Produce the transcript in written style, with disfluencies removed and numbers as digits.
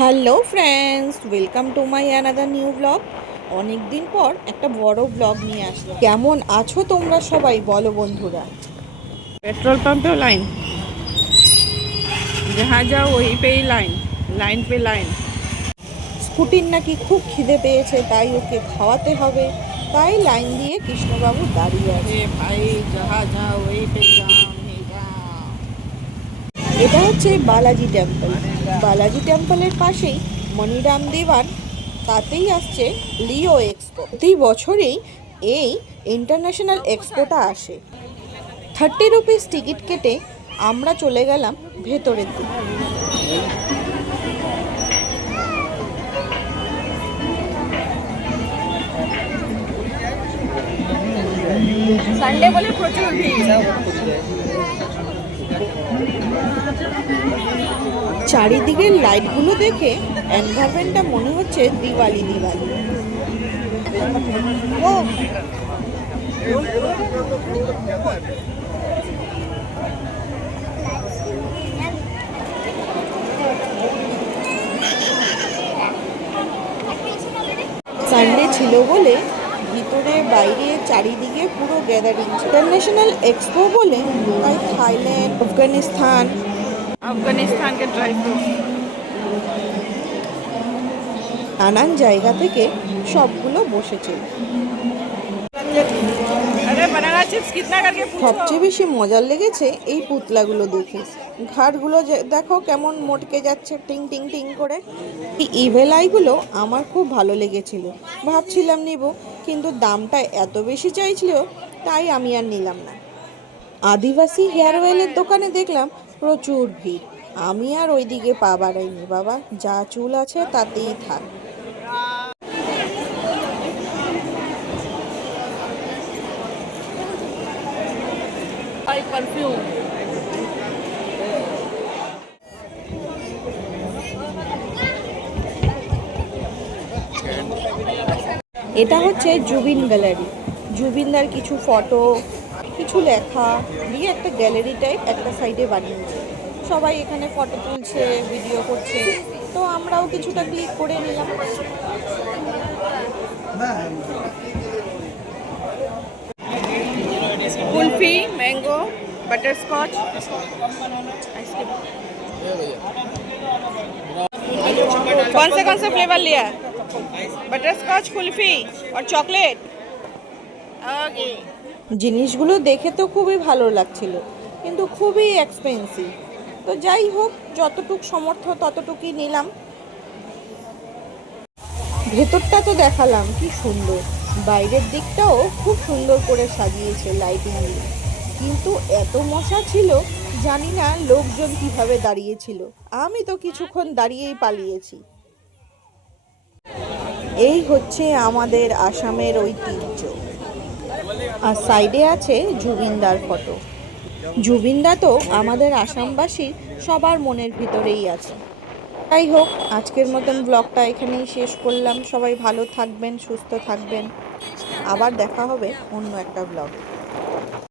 Hello friends, welcome to my another new blog. অনেক দিন পর একটা বড় ব্লগ নিয়ে আসলাম। কেমন আছো তোমরা সবাই বলো বন্ধুরা। पेट्रोल पंप पे लाइन, जहाँ जाओ वहीं पे ही लाइन, लाइन पे लाइन। স্কুটির নাকি খুব খিদে পেয়েছে, তাই ওকে খাওয়াতে হবে। তাই লাইন দিয়ে কৃষ্ণবাবু দাঁড়িয়ে আছে। अरे भाई, जहाँ जाओ वहीं पे जाम ही जाम। এটা হচ্ছে বালাজি টেম্পল। বালাজি টেম্পলের পাশেই মনিরাম দেওয়ান, তাতেই আসছে লিও এক্সপো। প্রতি বছরেই এই ইন্টারন্যাশনাল এক্সপোটা আসে। 30 রুপিস টিকিট কেটে আমরা চলে গেলাম ভেতরের দিকে। संडे बोले प्रचुर भीड़। চারিদিকের লাইটগুলো দেখে এনভায়রনমেন্টটা মনে হচ্ছে দিওয়ালি দিওয়ালি। ও সানডে ছিল বলে ভিতরে বাইরে চারিদিকে পুরো গ্যাদারিং। ইন্টারন্যাশনাল এক্সপো বলে তাই থাইল্যান্ড, আফগানিস্তান, अफगानिस्तान के ड्राई फ्रूट। নানান জায়গা থেকে সবগুলো বসেছিল। अरे बनाना चिप्स कितना करके पूछो। সবচেয়ে বেশি মজার লেগেছে এই পুতলাগুলো দেখে। ঘাড়গুলো দেখো কেমন মটকে যাচ্ছে টিং টিং টিং করে। এই ইভেল আইগুলো আমার খুব ভালো লেগেছিল, ভাবছিলাম নিব, কিন্তু দামটা এত বেশি চাইছিল তাই আমি আর নিলাম না। আদিবাসী হেয়ার অয়েলের দোকানে দেখলাম প্রচুর ভিড়। আমি আর ওইদিকে পা বাড়াইনি, বাবা যা চুল আছে তাতেই থাক। भाई परफ्यूम। এটা হচ্ছে জুবিন গ্যালারি। জুবিনদার কিছু ফটো, কিছু লেখা দিয়ে একটা গ্যালারি টাইপ একটা সাইডে বানিয়েছে। সবাই এখানে ফটো তুলছে, ভিডিও করছে, তো আমরাও কিছুটা ক্লিক করে নিলাম। Kulfi, mango, butterscotch, ice cream. कौन सा फ्लेवर लिया? बटर स्कॉच, कुल्फी और चॉकलेट। ओके। জিনিসগুলো দেখে তো খুবই ভালো লাগছিল, কিন্তু খুবই এক্সপেন্সিভ। তো যাই হোক, যতটুক সমর্থ ততটুকুই নিলাম। ভেতরটা তো দেখালাম কি সুন্দর, বাইরের দিকটাও খুব সুন্দর করে সাজিয়েছে লাইটিং দিয়ে। কিন্তু এত মশা ছিল, জানি না লোকজন কিভাবে দাঁড়িয়েছিল। আমি তো কিছুক্ষণ দাঁড়িয়েই পালিয়েছি। এই হচ্ছে আমাদের আসামের ঐতিহ্য। আর সাইডে আছে জুবিনদার ফটো। জুবিনদা তো আমাদের আসামবাসীর সবার মনের ভিতরেই আছে। যাই হোক, আজকের মতন ব্লগটা এখানেই শেষ করলাম। সবাই ভালো থাকবেন, সুস্থ থাকবেন। আবার দেখা হবে অন্য একটা ব্লগে।